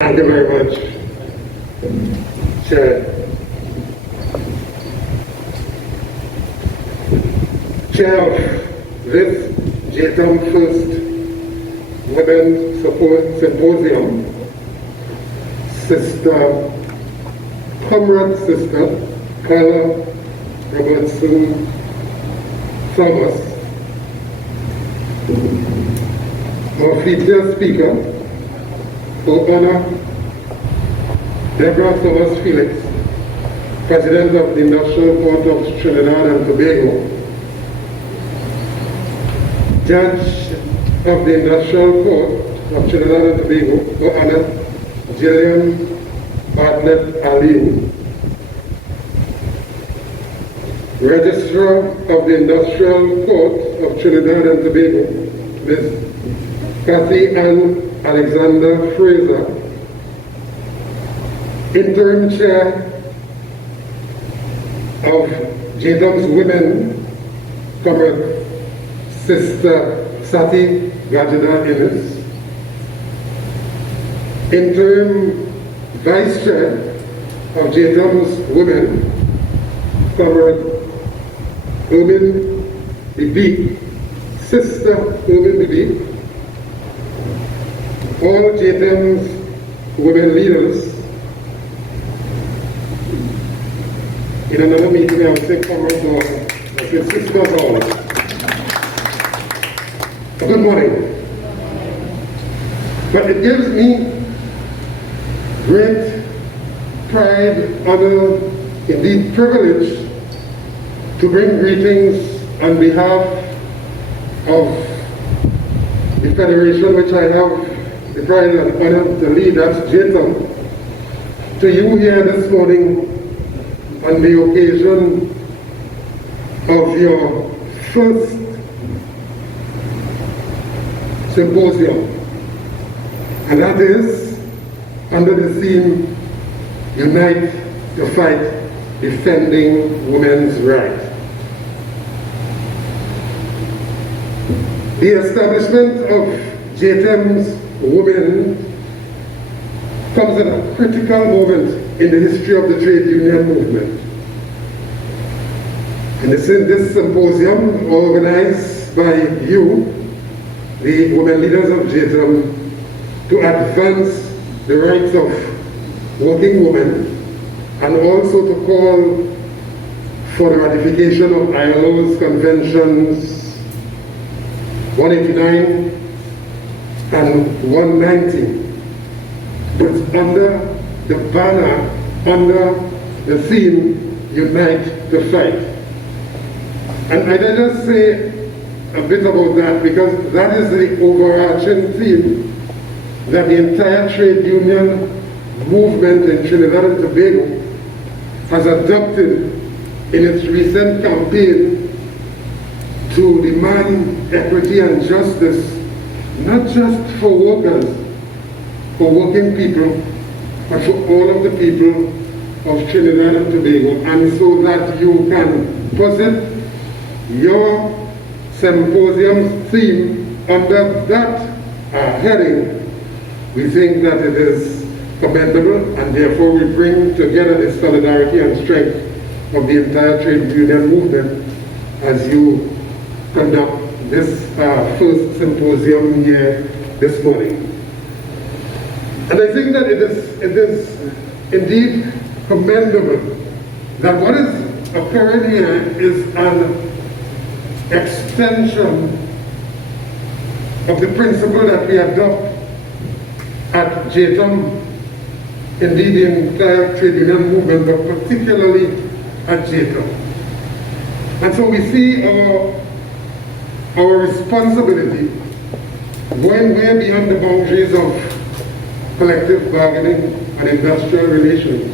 Thank you very much, Chair. Chair of this JTUM First Women's Support Symposium, Comrade Sister Carla Robertson Thomas, our featured speaker, for honor, Deborah Thomas Felix, President of the Industrial Court of Trinidad and Tobago, Judge of the Industrial Court of Trinidad and Tobago, for honor, Jillian Bartlett Aline, Registrar of the Industrial Court of Trinidad and Tobago, Ms. Kathy Ann Alexander Fraser, Interim Chair of JTUM's Women, Comrade Sister Sati Gajada Innes, Interim Vice Chair of JTUM's Women, Comrade Ermin Bibi, Sister Ermin Bibi, all JTUM's women leaders. In another meeting, I would say comrades all, I say sisters all. Good morning. But it gives me great pride, honor, indeed privilege to bring greetings on behalf of the Federation which I have the pride and honor to lead, that's JTUM, to you here this morning on the occasion of your first symposium, and that is under the theme, Unite to Fight Defending Women's Rights. The establishment of JTUM's Women comes at a critical moment in the history of the trade union movement. And this symposium, organized by you, the women leaders of JTUM, to advance the rights of working women and also to call for the ratification of ILO's Conventions 189 and 190, but under the banner, under the theme, Unite to Fight. And I just say a bit about that because that is the overarching theme that the entire trade union movement in Trinidad and Tobago has adopted in its recent campaign to demand equity and justice, not just for workers, for working people, but for all of the people of Trinidad and Tobago. And so that you can posit your symposium theme under that heading, we think that it is commendable, and therefore we bring together the solidarity and strength of the entire trade union movement as you conduct this first symposium here this morning. And I think that it is indeed commendable that what is occurring here is an extension of the principle that we adopt at JTUM, indeed the entire trade union movement, but particularly at JTUM. And so we see our responsibility going way beyond the boundaries of collective bargaining and industrial relations,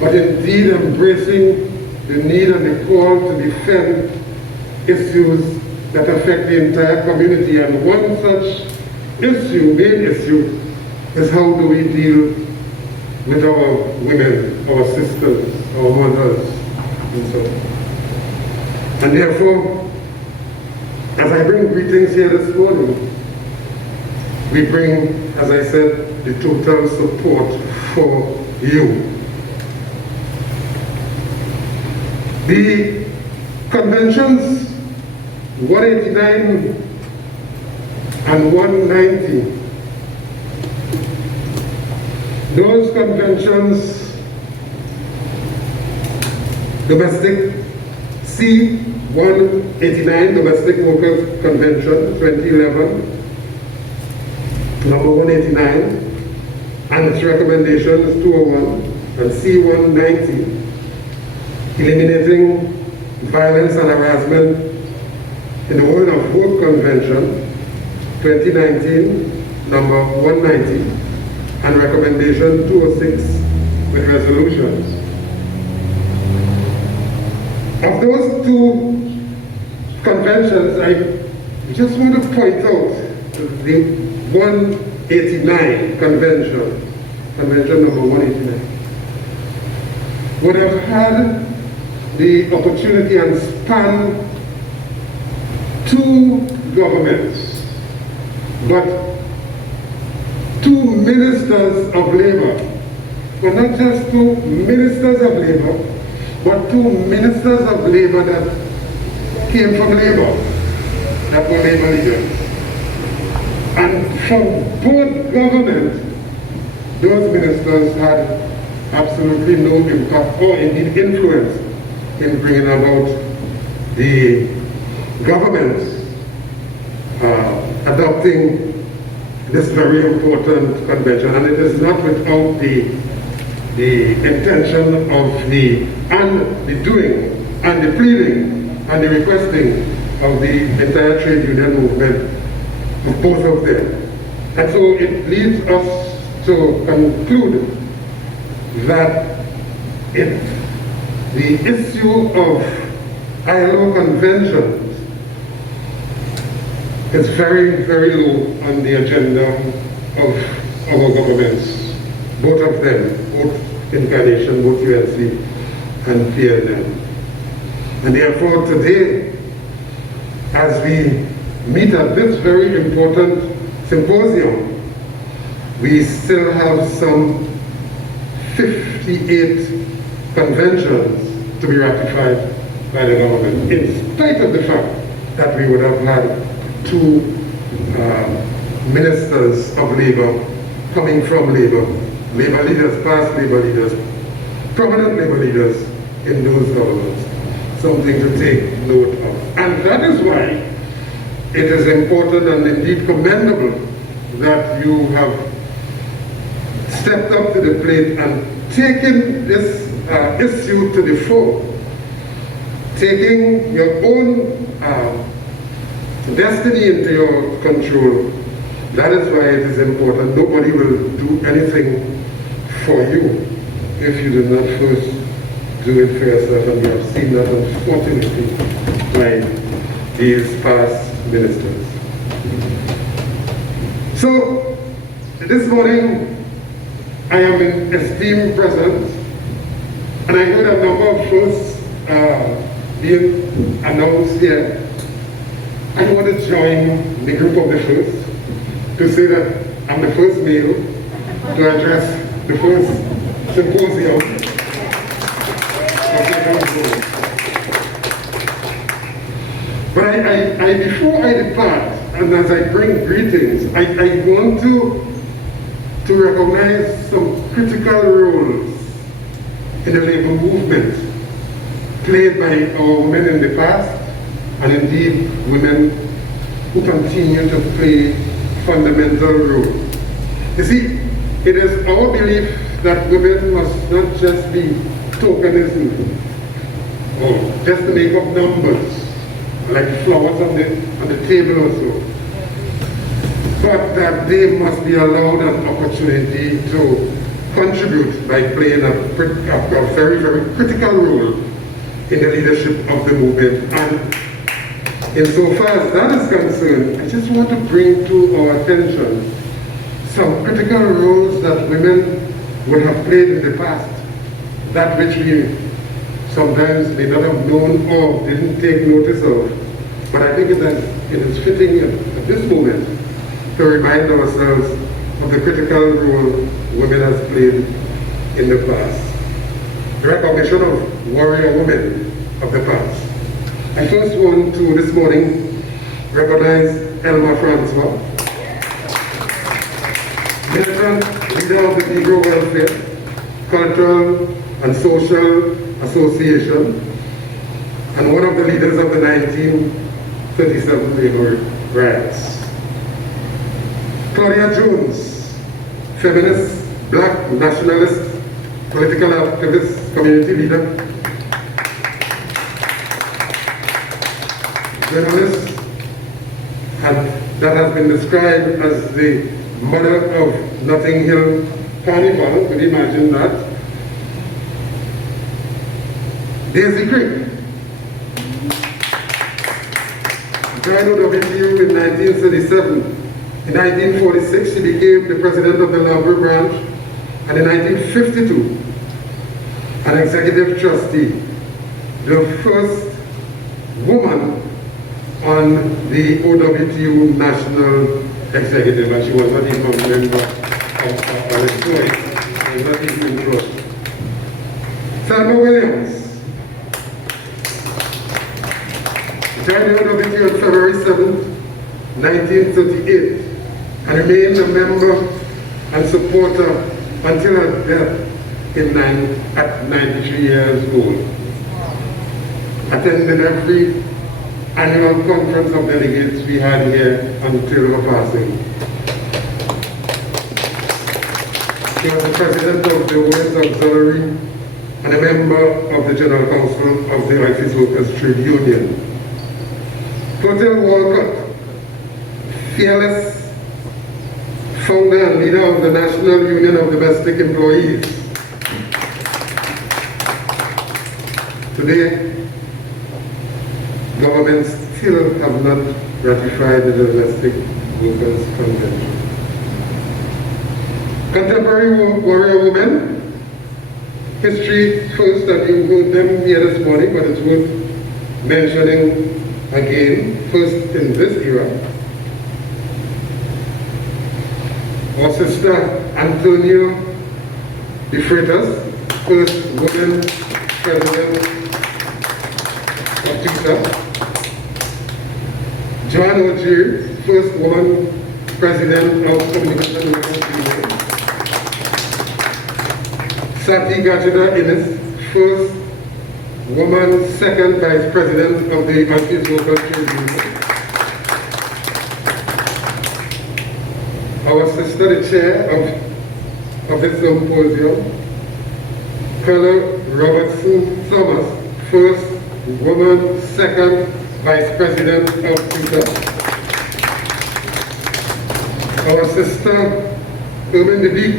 but indeed embracing the need and the call to defend issues that affect the entire community. And one such issue, main issue, is how do we deal with our women, our sisters, our mothers, and so on. And therefore, as I bring greetings here this morning, we bring, as I said, the total support for you. The conventions 189 and 190, those conventions, domestic C-189, Domestic Workers Convention 2011, number 189, and its recommendations 201, and C-190, Eliminating Violence and Harassment in the World of Work Convention 2019, number 190, and recommendation 206 with resolutions. Of those two conventions, I just want to point out the 189 convention, convention number 189, would have had the opportunity and span two governments, but two ministers of labor, but not just two ministers of labor, but two ministers of labor that came from labor, that were labor leaders. And from both governments, those ministers had absolutely no impact or indeed influence in bringing about the government's adopting this very important convention. And it is not without the intention of the doing and the pleading and the requesting of the entire trade union movement, of both of them. And so it leads us to conclude that the issue of ILO conventions is very, very low on the agenda of our governments, both of them, both incarnation, both UNC and PLM. And therefore today, as we meet at this very important symposium, we still have some 58 conventions to be ratified by the government, in spite of the fact that we would have had two ministers of labor coming from labor leaders, past labor leaders, prominent labor leaders in those governments. Something to take note of. And that is why it is important and indeed commendable that you have stepped up to the plate and taken this issue to the fore, taking your own destiny into your control. That is why it is important. Nobody will do anything for you if you do not first do it for yourself, and we have seen that unfortunately by these past ministers. So, this morning I am in esteemed presence, and I heard a number of firsts being announced here. I want to join the group of the first to say that I'm the first male to address the first symposium. But before I depart, and as I bring greetings, I want to recognize some critical roles in the labor movement played by our women in the past, and indeed women who continue to play fundamental roles. You see, it is our belief that women must not just be tokenism, or just to make up numbers, like flowers on the table or so, but that they must be allowed an opportunity to contribute by playing a very, very critical role in the leadership of the movement. And insofar as that is concerned, I just want to bring to our attention some critical roles that women would have played in the past, that which we sometimes may not have known or didn't take notice of. But I think it is fitting at this moment to remind ourselves of the critical role women have played in the past. The recognition of warrior women of the past. I first want to this morning recognize Elma Francois, militant leader of the Negro Welfare, Cultural and Social Association, and one of the leaders of the 1937 labor riots. Claudia Jones, feminist, black nationalist, political activist, community leader, journalist, and that has been described as the mother of Notting Hill Carnival. Could you imagine that? Daisy Crick joined WTU in 1937. In 1946, she became the president of the Lumber branch, and in 1952, an executive trustee, the first woman on the OWTU National Executive, and she was not even a member of our employees. She was not even employed. Selma Williams joined the OWTU on February 7, 1938, and remained a member and supporter until her death at 93 years old. Attending every annual conference of delegates we had here until her passing. She was the president of the Women's Auxiliary and a member of the General Council of the Office Workers Trade Union. Clotilde Walcott, fearless founder and leader of the National Union of Domestic Employees. Today, governments still have not ratified the Domestic Workers Convention. Contemporary warrior women, history first that you heard them here this morning, but it's worth mentioning again, first in this era. Our sister Antonio de Freitas, first woman president of TISA. Joan Roget, first woman president of Communication Workers Union. Sati Gajada Innes, first woman second vice president of the Office Workers Trade Union. Our sister, the chair of this symposium, Colonel Robertson Thomas, first woman, second vice president of TISA. Our sister, Urban Debeek,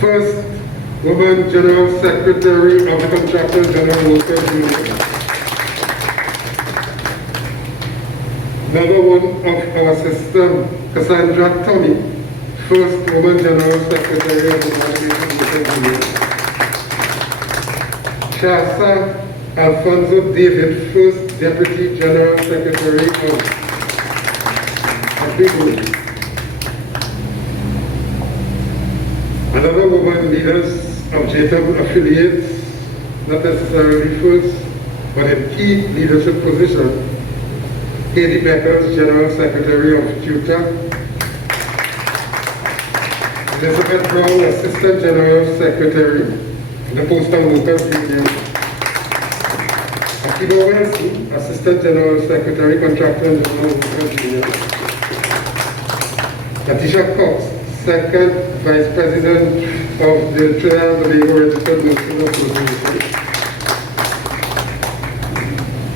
first woman general secretary of the Contractors General Workers Union. Another one of our sister, Cassandra Tommy, first woman general secretary of the Contractors Workers Union. Shasta Alfonso David, first deputy general secretary of people. Another woman leaders of JTUM affiliates, not necessarily first, but in key leadership position. Katie Beckers, General Secretary of TUTA. Elizabeth Brown, Assistant General Secretary in the Postal Workers Union. Akiba Wilson, Assistant General Secretary, Contractors General Workers Union. Letitia Cox, Second Vice President of the Trinidad and Tobago Registered Nurses Association.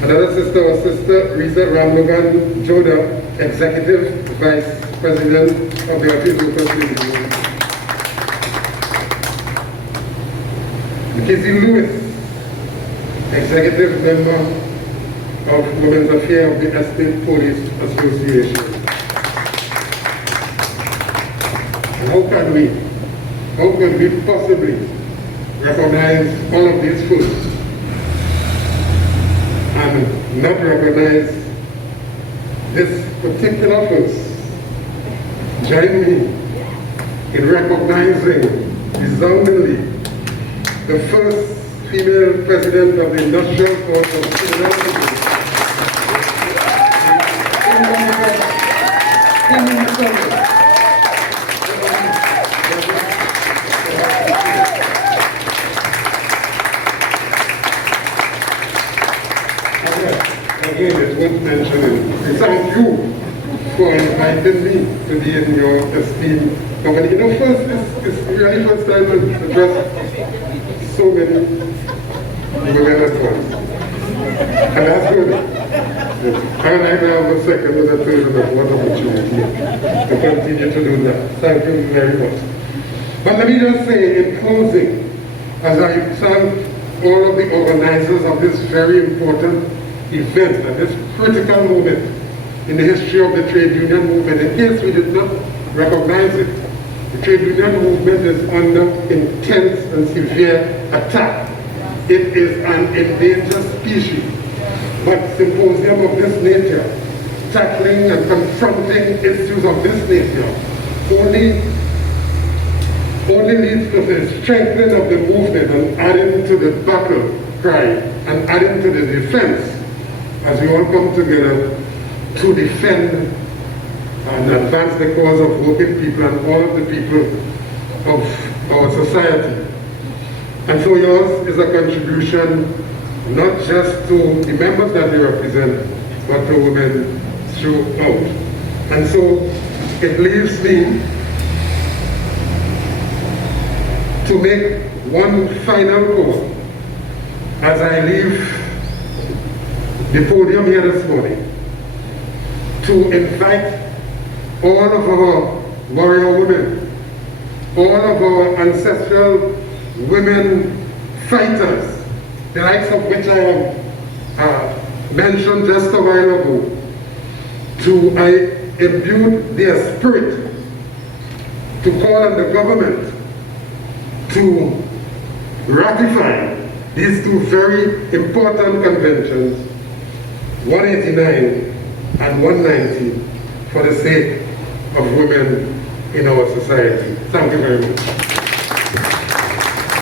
Another sister or sister, Risa Ramlogan Joda, Executive Vice President of the Office Workers Union. Kizzy Lewis, Executive Member of Women's Affairs of the Estate Police Association. And how can we possibly recognize all of these folks and not recognize this particular first join me in recognizing resoundingly the first female president of the Industrial Court of Philadelphia. Again, it's worth mentioning. We thank you for inviting me to be in your esteemed company. You know, first, it's really first time to address so many women at once. And that's good. And I have a second and a third and one opportunity to continue to do that. Thank you very much. But let me just say in closing, as I thank all of the organizers of this very important event at this critical moment in the history of the trade union movement. In case we did not recognize it, the trade union movement is under intense and severe attack. It is an endangered species. But symposium of this nature, tackling and confronting issues of this nature, only leads to the strengthening of the movement and adding to the battle cry and adding to the defense as we all come together to defend and advance the cause of working people and all of the people of our society. And so yours is a contribution not just to the members that they represent, but to women throughout. And so it leaves me to make one final call as I leave the podium here this morning, to invite all of our warrior women, all of our ancestral women fighters, the likes of which I have mentioned just a while ago, to imbue their spirit, to call on the government to ratify these two very important conventions, 189 and 190, for the sake of women in our society. Thank you very much.